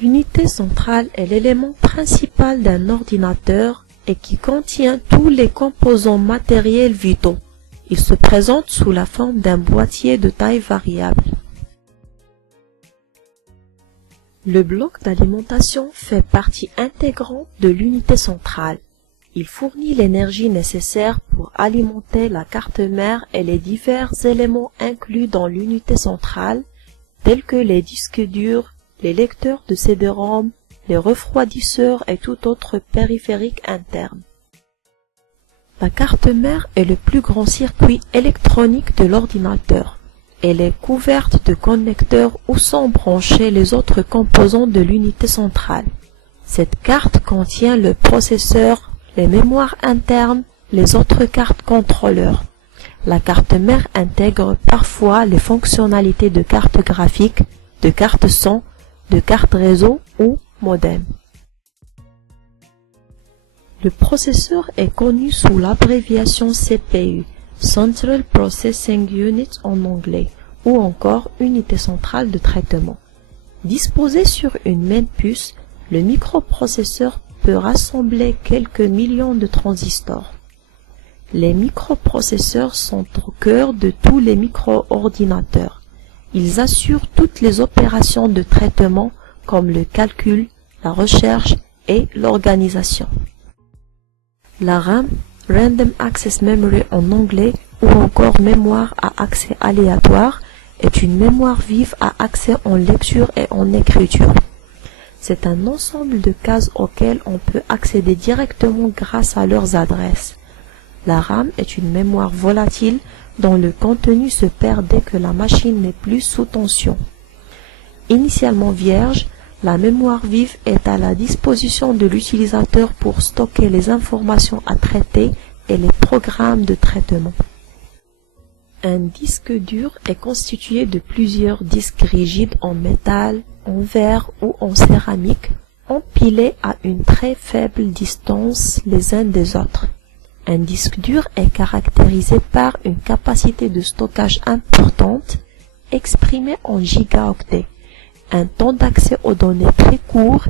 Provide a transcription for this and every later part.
L'unité centrale est l'élément principal d'un ordinateur et qui contient tous les composants matériels vitaux. Il se présente sous la forme d'un boîtier de taille variable. Le bloc d'alimentation fait partie intégrante de l'unité centrale. Il fournit l'énergie nécessaire pour alimenter la carte mère et les divers éléments inclus dans l'unité centrale, tels que les disques durs, les lecteurs de CD-ROM, les refroidisseurs et tout autre périphérique interne. La carte mère est le plus grand circuit électronique de l'ordinateur. Elle est couverte de connecteurs où sont branchés les autres composants de l'unité centrale. Cette carte contient le processeur, les mémoires internes, les autres cartes contrôleurs. La carte mère intègre parfois les fonctionnalités de carte graphique, de carte son, de carte réseau ou modem. Le processeur est connu sous l'abréviation CPU, Central Processing Unit en anglais, ou encore unité centrale de traitement. Disposé sur une même puce, le microprocesseur peut rassembler quelques millions de transistors. Les microprocesseurs sont au cœur de tous les micro-ordinateurs. Ils assurent toutes les opérations de traitement comme le calcul, la recherche et l'organisation. La RAM, Random Access Memory en anglais, ou encore mémoire à accès aléatoire, est une mémoire vive à accès en lecture et en écriture. C'est un ensemble de cases auxquelles on peut accéder directement grâce à leurs adresses. La RAM est une mémoire volatile dont le contenu se perd dès que la machine n'est plus sous tension. Initialement vierge, la mémoire vive est à la disposition de l'utilisateur pour stocker les informations à traiter et les programmes de traitement. Un disque dur est constitué de plusieurs disques rigides en métal, en verre ou en céramique, empilés à une très faible distance les uns des autres. Un disque dur est caractérisé par une capacité de stockage importante, exprimée en gigaoctets, un temps d'accès aux données très court,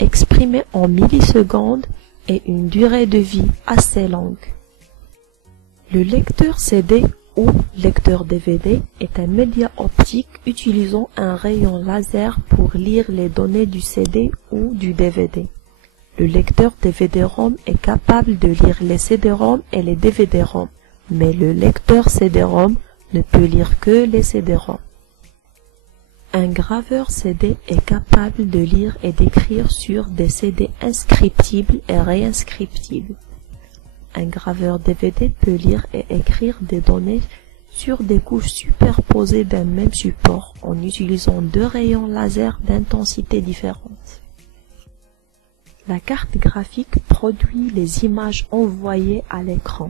exprimé en millisecondes, et une durée de vie assez longue. Le lecteur CD ou lecteur DVD est un média optique utilisant un rayon laser pour lire les données du CD ou du DVD. Le lecteur DVD-ROM est capable de lire les CD-ROM et les DVD-ROM, mais le lecteur CD-ROM ne peut lire que les CD-ROM. Un graveur CD est capable de lire et d'écrire sur des CD inscriptibles et réinscriptibles. Un graveur DVD peut lire et écrire des données sur des couches superposées d'un même support en utilisant deux rayons laser d'intensité différente. La carte graphique produit les images envoyées à l'écran.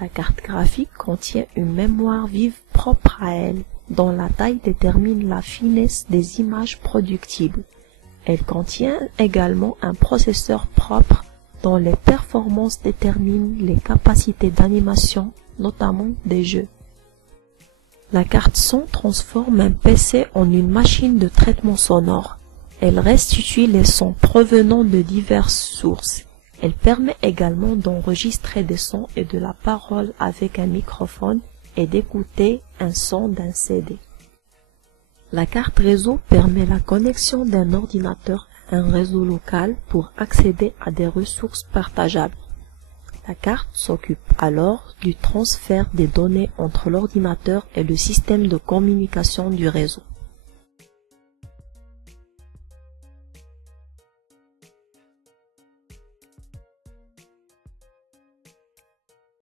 La carte graphique contient une mémoire vive propre à elle, dont la taille détermine la finesse des images productibles. Elle contient également un processeur propre dont les performances déterminent les capacités d'animation, notamment des jeux. La carte son transforme un PC en une machine de traitement sonore. Elle restitue les sons provenant de diverses sources. Elle permet également d'enregistrer des sons et de la parole avec un microphone et d'écouter un son d'un CD. La carte réseau permet la connexion d'un ordinateur à un réseau local pour accéder à des ressources partageables. La carte s'occupe alors du transfert des données entre l'ordinateur et le système de communication du réseau.